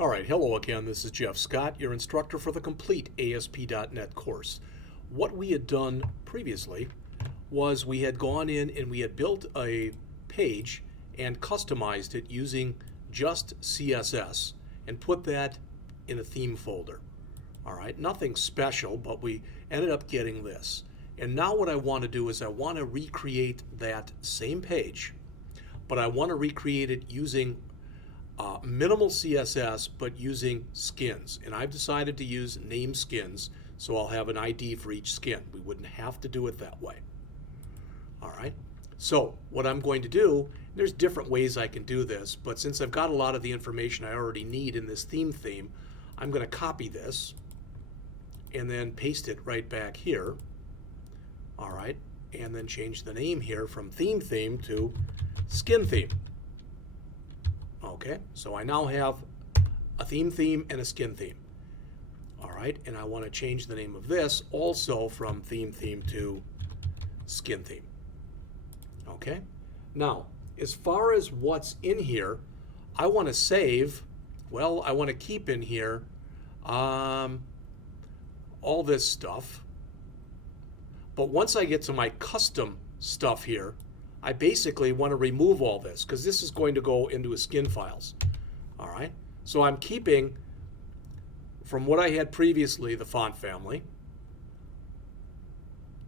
All right, hello again. This is Jeff Scott, your instructor for the complete ASP.NET course. What we had done previously was we had gone in and we had built a page and customized it using just CSS and put that in a theme folder. All right, nothing special, but we ended up getting this. And now what I want to do is I want to recreate that same page, but I want to recreate it using minimal CSS, but using skins. And I've decided to use name skins, so I'll have an ID for each skin. We wouldn't have to do it that way. All right. So what I'm going to do, there's different ways I can do this, but since I've got a lot of the information I already need in this theme, I'm going to copy this and then paste it right back here. All right. And then change the name here from theme to skin theme. Okay, so I now have a theme and a skin theme. All right, and I want to change the name of this also from theme to skin theme. Okay, now as far as what's in here, I want to save, well, I want to keep in here all this stuff. But once I get to my custom stuff here, I basically want to remove all this because this is going to go into a skin files. All right, so I'm keeping from what I had previously the font family,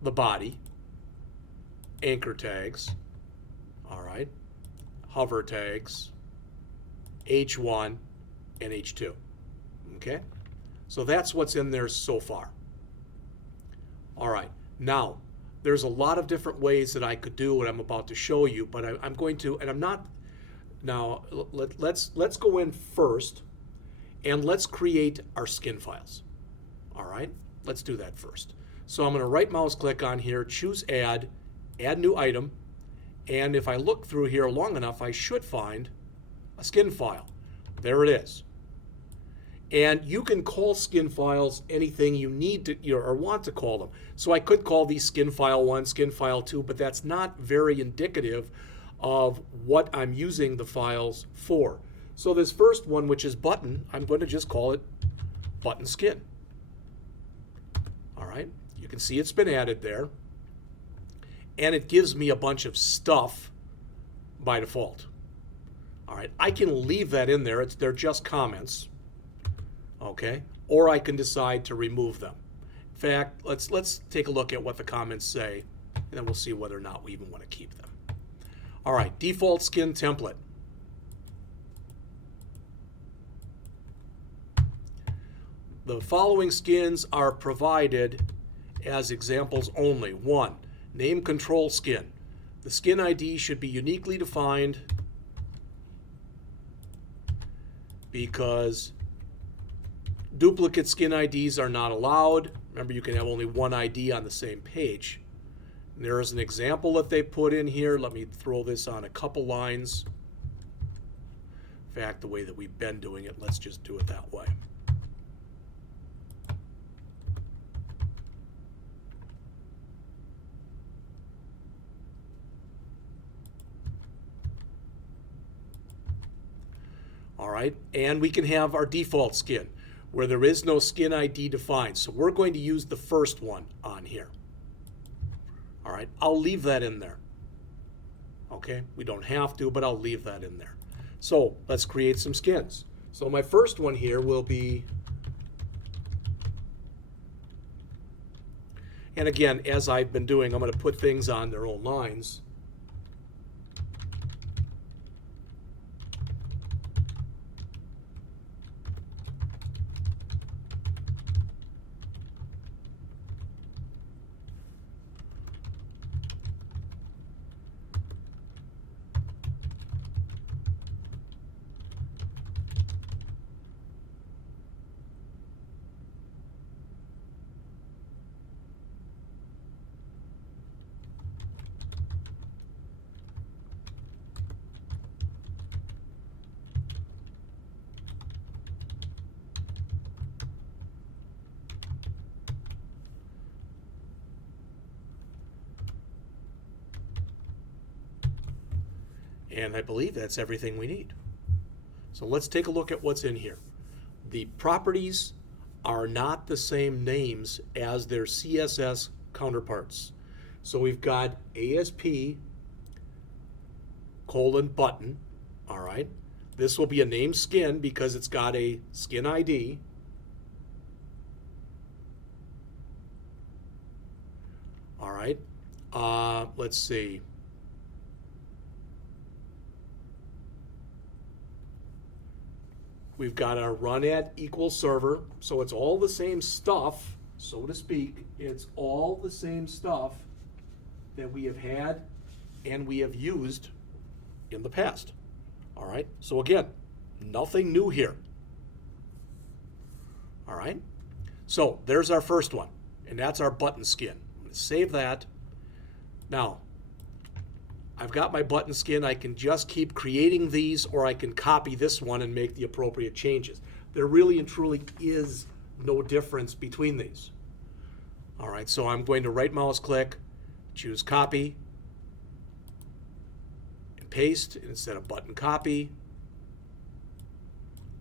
the body, anchor tags, all right, hover tags, H1 and H2. Okay, so that's what's in there so far. All right, now there's a lot of different ways that I could do what I'm about to show you, but I'm going to, and I'm not, now let's go in first and let's create our skin files. All right, let's do that first. So I'm going to right mouse click on here, choose add new item, and if I look through here long enough, I should find a skin file. There it is. And you can call skin files anything you need to or want to call them. So I could call these skin file 1, skin file 2, but that's not very indicative of what I'm using the files for. So this first one, which is button, I'm going to just call it button skin. All right, you can see it's been added there. And it gives me a bunch of stuff by default. All right, I can leave that in there. They're just comments. Okay, or I can decide to remove them. In fact, let's take a look at what the comments say, and then we'll see whether or not we even want to keep them. All right, default skin template. The following skins are provided as examples only. 1, name control skin. The skin ID should be uniquely defined because duplicate skin IDs are not allowed. Remember, you can have only one ID on the same page. And there is an example that they put in here. Let me throw this on a couple lines. In fact, the way that we've been doing it, let's just do it that way. All right, and we can have our default skin, where there is no skin ID defined. So we're going to use the first one on here. All right, I'll leave that in there. Okay, we don't have to, but I'll leave that in there. So let's create some skins. So my first one here will be, and again, as I've been doing, I'm going to put things on their own lines. And I believe that's everything we need. So let's take a look at what's in here. the properties are not the same names as their CSS counterparts. So we've got ASP :button, all right? This will be a named skin because it's got a skin ID. All right, let's see. We've got our run at equals server, so it's all the same stuff, so to speak. It's all the same stuff that we have had and we have used in the past. All right, so again, nothing new here. All right, so there's our first one, and that's our button skin. I'm going to save that. Now, I've got my button skin. I can just keep creating these, or I can copy this one and make the appropriate changes. There really and truly is no difference between these. All right, so I'm going to right mouse click, choose copy, and paste instead of button copy.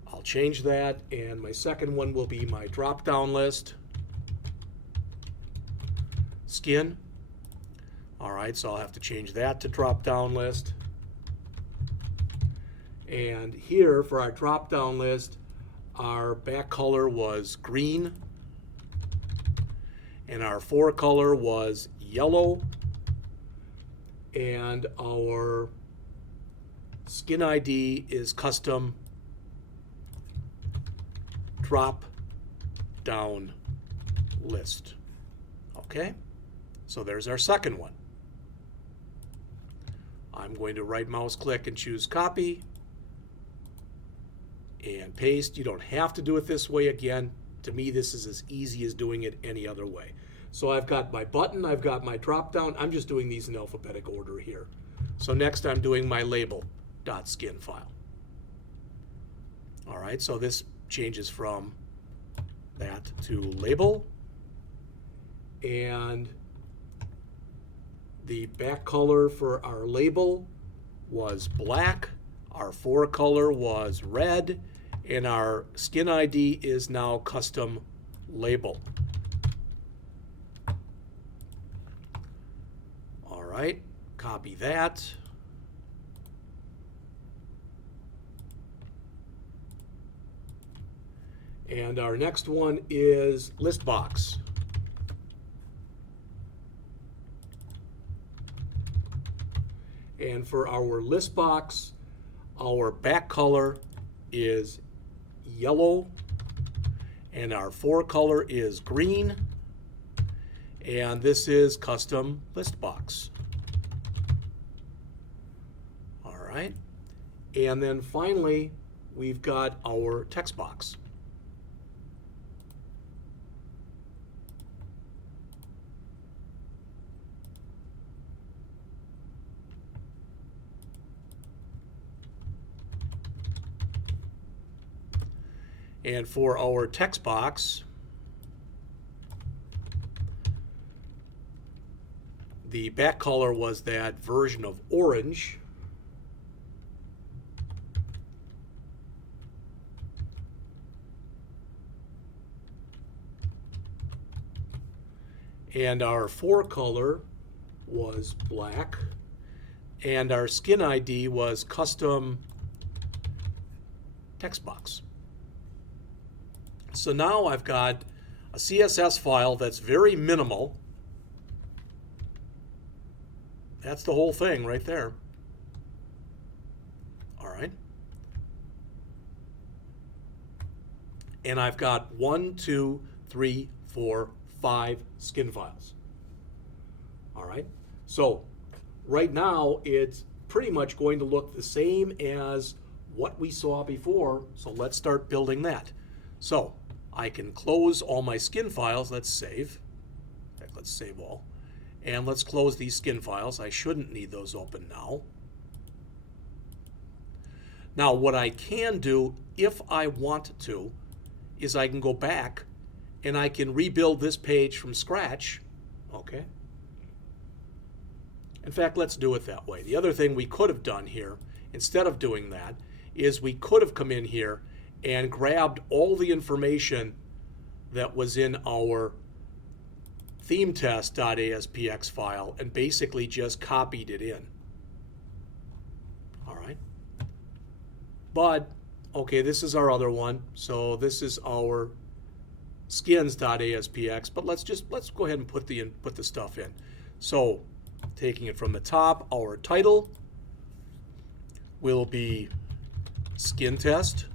I'll change that, and my second one will be my drop down list, skin. All right, so I'll have to change that to drop down list. And here for our drop down list, our back color was green, and our fore color was yellow, and our skin ID is custom drop down list. Okay, so there's our second one. I'm going to right mouse click and choose copy and paste. You don't have to do it this way. Again, to me this is as easy as doing it any other way. So I've got my button, I've got my drop down. I'm just doing these in alphabetic order here. So next I'm doing my label.skin file. All right, so this changes from that to label, and the back color for our label was black, our fore color was red, and our skin ID is now custom label. All right, copy that. And our next one is list box. And for our list box, our back color is yellow, and our fore color is green, and this is custom list box. All right, and then finally, we've got our text box. And for our text box, the back color was that version of orange. And our fore color was black. And our skin ID was custom text box. So now I've got a CSS file that's very minimal. That's the whole thing right there. All right. And I've got 1, 2, 3, 4, 5 skin files. All right. So right now it's pretty much going to look the same as what we saw before. So let's start building that. So I can close all my skin files. Let's save. In fact, let's save all. And let's close these skin files. I shouldn't need those open now. Now, what I can do, if I want to, is I can go back and I can rebuild this page from scratch. Okay. In fact, let's do it that way. The other thing we could have done here, instead of doing that, is we could have come in here and grabbed all the information that was in our themetest.aspx file and basically just copied it in. All right. But, okay, this is our other one. So this is our skins.aspx, but let's go ahead and put the stuff in. So, taking it from the top, our title will be skin test.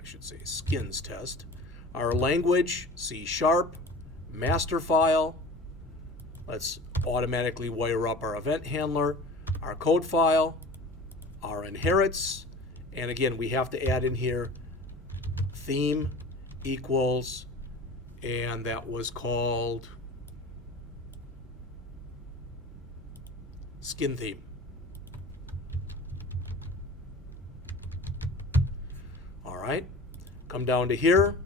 I should say skins test. Our language, C#, master file. Let's automatically wire up our event handler, our code file, our inherits, and again, we have to add in here theme equals, and that was called skin theme. All right, come down to here.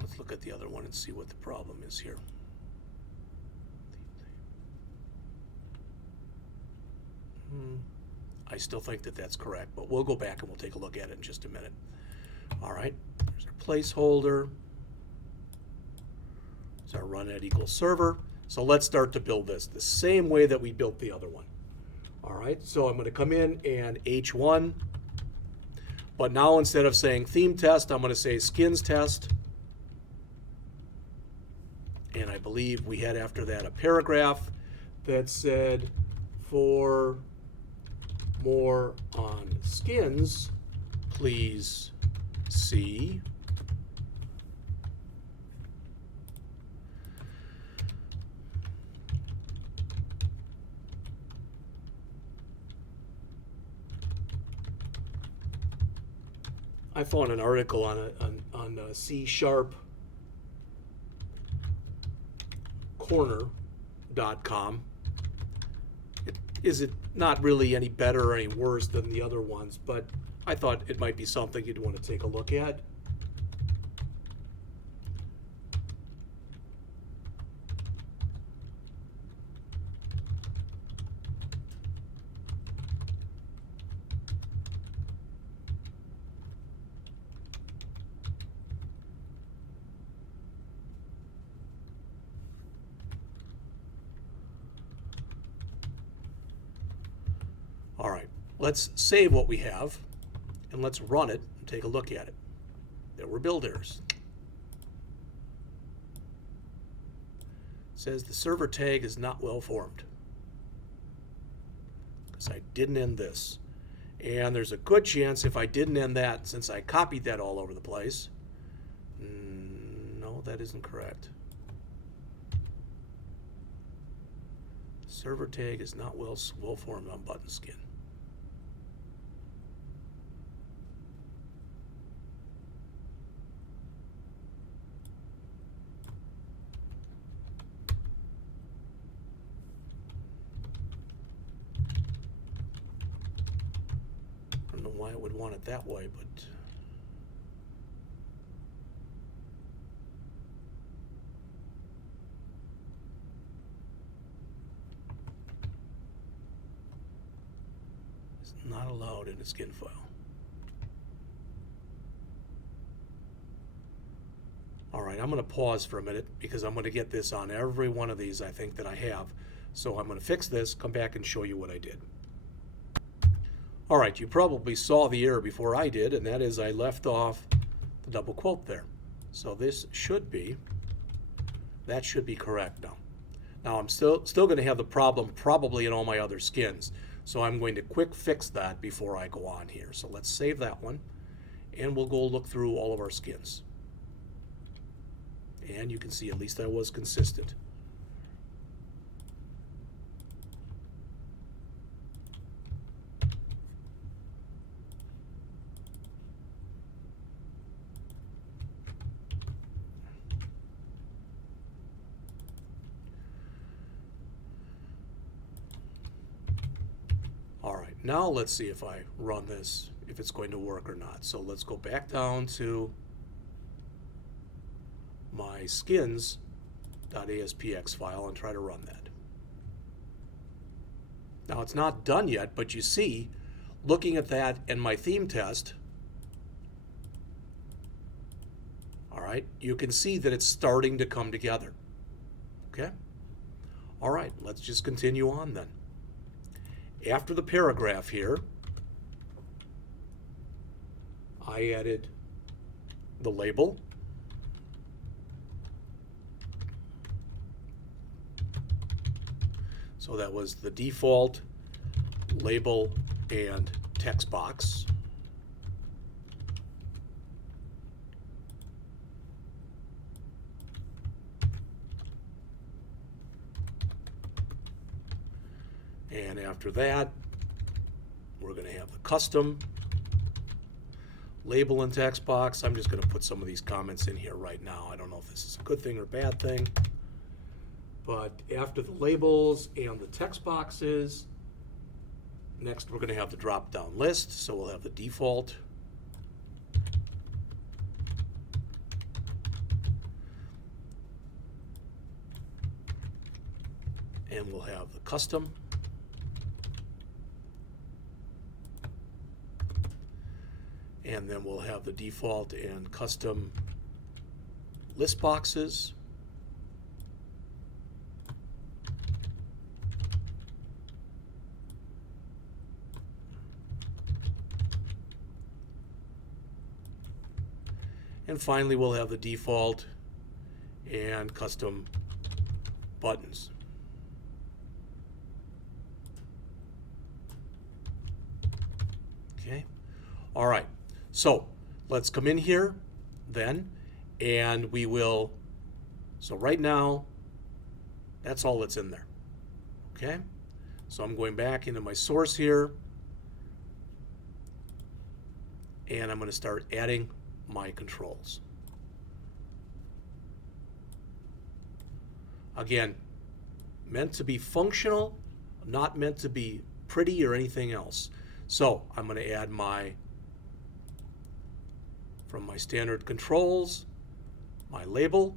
Let's look at the other one and see what the problem is here. I still think that that's correct, but we'll go back and we'll take a look at it in just a minute. All right, there's our placeholder. There's our run at equals server. So let's start to build this the same way that we built the other one. All right, so I'm going to come in and H1, but now instead of saying theme test, I'm going to say skins test. And I believe we had after that a paragraph that said, for more on skins, please see I found an article on C# corner.com. Is it not really any better or any worse than the other ones, but I thought it might be something you'd want to take a look at. All right, let's save what we have and let's run it and take a look at it. There were build errors. It says the server tag is not well formed because I didn't end this. And there's a good chance if I didn't end that, since I copied that all over the place. No, that isn't correct. Server tag is not well formed on button skin. I don't know why I would want it that way, but it's not allowed in a skin file. All right, I'm going to pause for a minute because I'm going to get this on every one of these I think that I have. So I'm going to fix this, come back and show you what I did. All right, you probably saw the error before I did, and that is I left off the double quote there. So this should be, that should be correct now. Now I'm still going to have the problem probably in all my other skins. So I'm going to quick fix that before I go on here. So let's save that one, and we'll go look through all of our skins. And you can see at least I was consistent. All right, now let's see if I run this, if it's going to work or not. So let's go back down to my skins.aspx file and try to run that. Now it's not done yet, but you see, looking at that and my theme test, all right, you can see that it's starting to come together. Okay? All right, let's just continue on then. After the paragraph here, I added the label. So that was the default label and text box. And after that, we're going to have the custom label and text box. I'm just going to put some of these comments in here right now. I don't know if this is a good thing or a bad thing. But after the labels and the text boxes, next we're going to have the drop-down list. So we'll have the default. And we'll have the custom. And then we'll have the default and custom list boxes. And finally, we'll have the default and custom buttons. Okay. All right. So let's come in here then, and we will, so right now, that's all that's in there. Okay. So I'm going back into my source here, and I'm going to start adding my controls. Again, meant to be functional, not meant to be pretty or anything else. So I'm going to add from my standard controls, my label,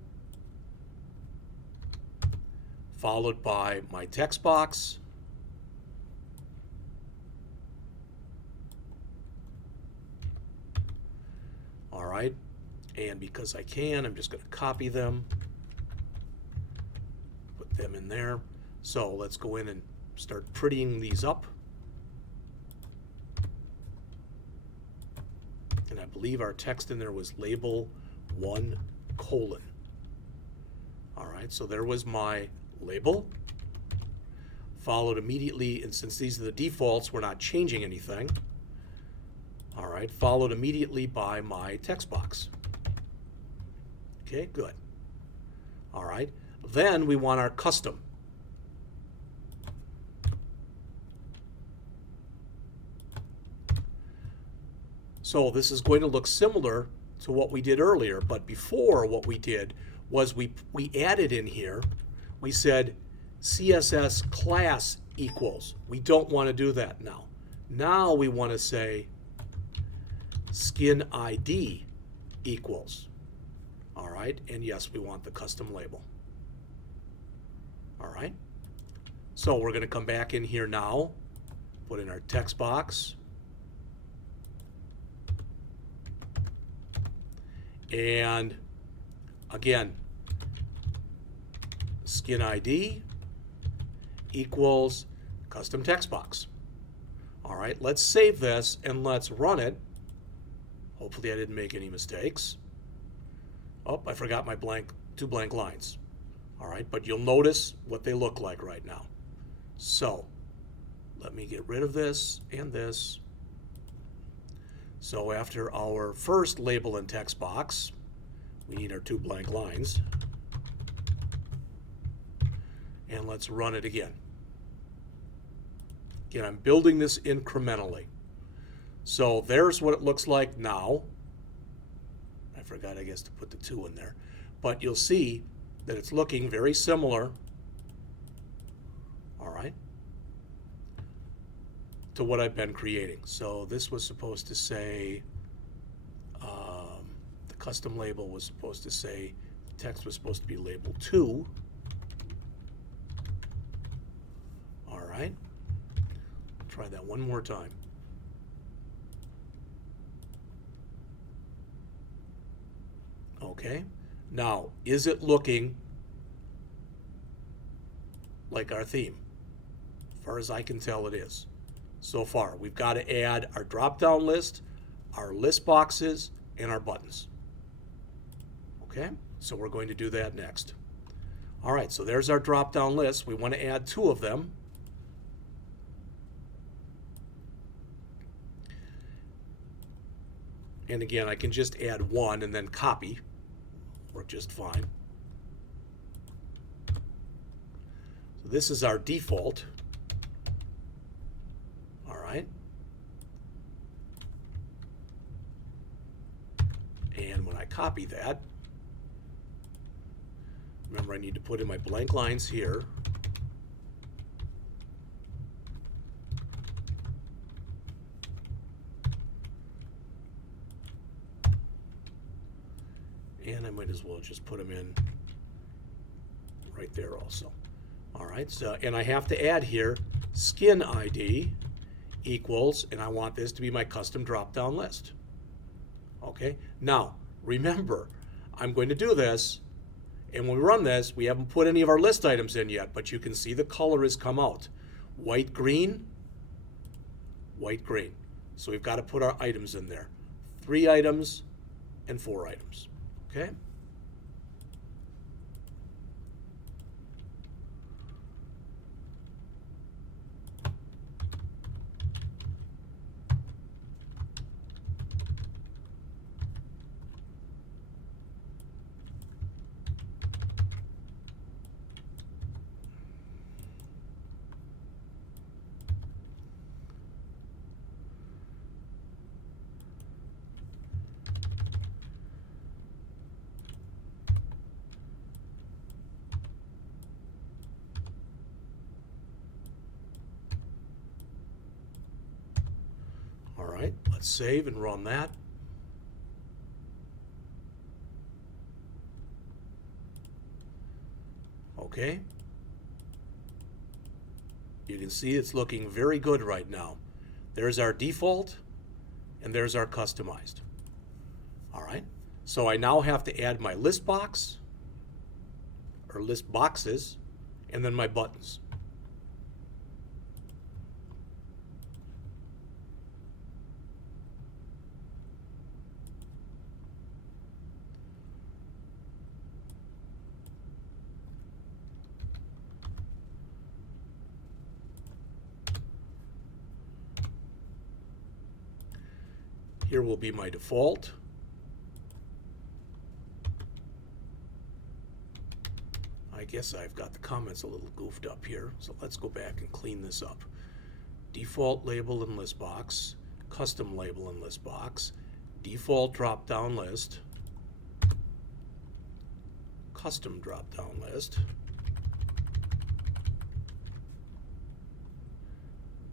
followed by my text box, all right, and because I can, I'm just going to copy them, put them in there. So let's go in and start prettying these up. And I believe our text in there was label 1:. All right, so there was my label, followed immediately, and since these are the defaults, we're not changing anything. All right, followed immediately by my text box. Okay, good. All right, then we want our custom. So this is going to look similar to what we did earlier, but before what we did was we added in here, we said CSS class equals. We don't want to do that now. Now we want to say skin ID equals. All right, and yes, we want the custom label. All right, so we're going to come back in here now, put in our text box, and again, skin ID equals custom text box. All right, let's save this and let's run it. Hopefully I didn't make any mistakes. Oh, I forgot my two blank lines. All right, but you'll notice what they look like right now. So let me get rid of this and this. So after our first label and text box, we need our two blank lines. And let's run it again. Again, I'm building this incrementally. So there's what it looks like now. I forgot, I guess, to put the 2 in there. But you'll see that it's looking very similar, all right, to what I've been creating. So this was supposed to say, the custom label was supposed to say, the text was supposed to be label 2. All right. try that one more time. Okay, now is it looking like our theme? As far as I can tell, it is. So far, we've got to add our drop-down list, our list boxes, and our buttons. Okay, so we're going to do that next. All right, so there's our drop-down list. We want to add 2 of them. And again, I can just add 1 and then copy. Work just fine. So this is our default. All right. And when I copy that, remember I need to put in my blank lines here. And I might as well just put them in right there also. All right, so, and I have to add here skin ID equals, and I want this to be my custom drop-down list. Okay, now remember, I'm going to do this, and when we run this, we haven't put any of our list items in yet, but you can see the color has come out. White, green, white, green. So we've got to put our items in there. 3 items and 4 items. Okay? All right, let's save and run that. Okay. You can see it's looking very good right now. There's our default, and there's our customized. All right, so I now have to add my list box, or list boxes, and then my buttons. Here will be my default. I guess I've got the comments a little goofed up here, so let's go back and clean this up. Default label and list box, custom label and list box, default drop-down list, custom drop-down list,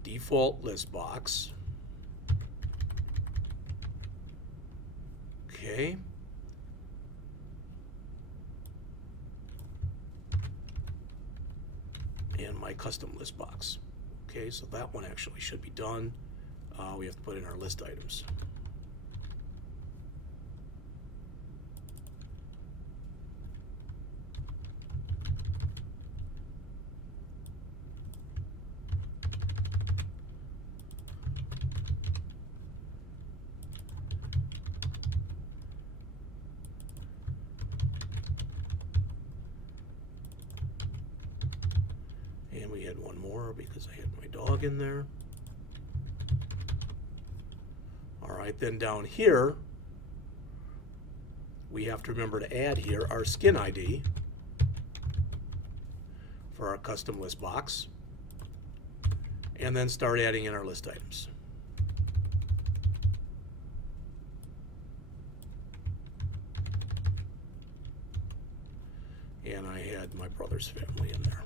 default list box. Okay. And my custom list box. Okay, so that one actually should be done. We have to put in our list items. And we had one more because I had my dog in there. All right, then down here, we have to remember to add here our skin ID for our custom list box, and then start adding in our list items. And I had my brother's family in there.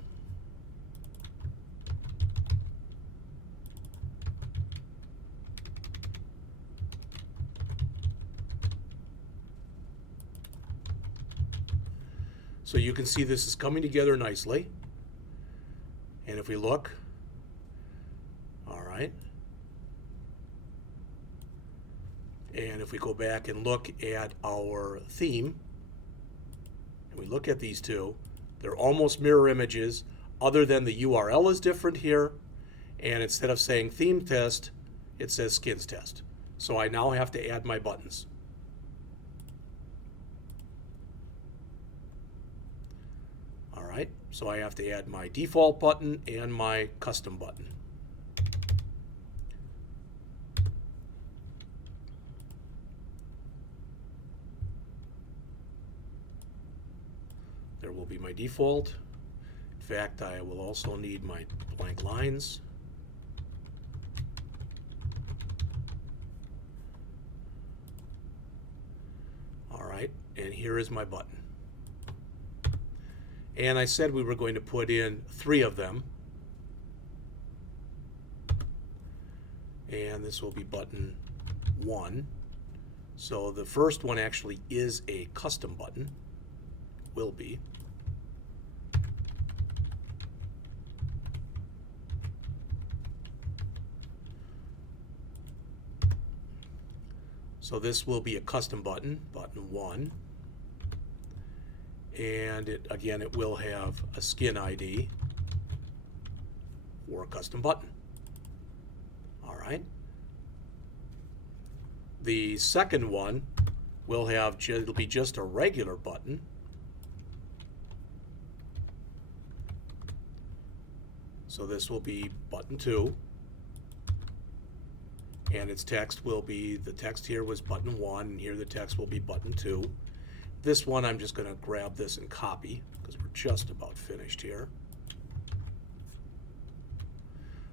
So you can see this is coming together nicely. And if we look, all right, right. And if we go back and look at our theme, and we look at these two, they're almost mirror images, other than the URL is different here, and instead of saying theme test, it says skins test. So I now have to add my buttons. All right, so I have to add my default button and my custom button. There will be my default. In fact, I will also need my blank lines. All right, and here is my button. And I said we were going to put in 3 of them. And this will be button 1. So the first one actually is a custom button, will be. So this will be a custom button, button 1. And again, it will have a skin ID for a custom button. All right. The second one will have, it'll be just a regular button. So this will be button 2. And its text will be, the text here was button 1, and here the text will be button 2. This one I'm just going to grab this and copy because we're just about finished here.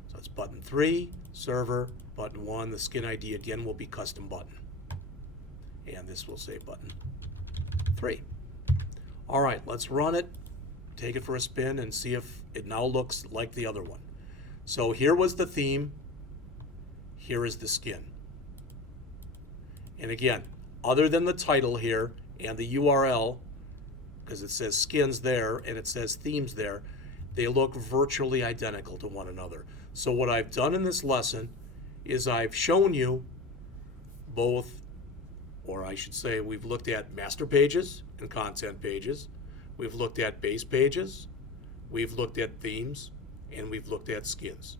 So it's button 3, server, button 1, the skin ID again will be custom button. And this will say button 3. All right, let's run it, take it for a spin, and see if it now looks like the other one. So here was the theme. Here is the skin. And again, other than the title here and the URL, because it says skins there and it says themes there, they look virtually identical to one another. So what I've done in this lesson is I've shown you both, or I should say we've looked at master pages and content pages, we've looked at base pages, we've looked at themes, and we've looked at skins.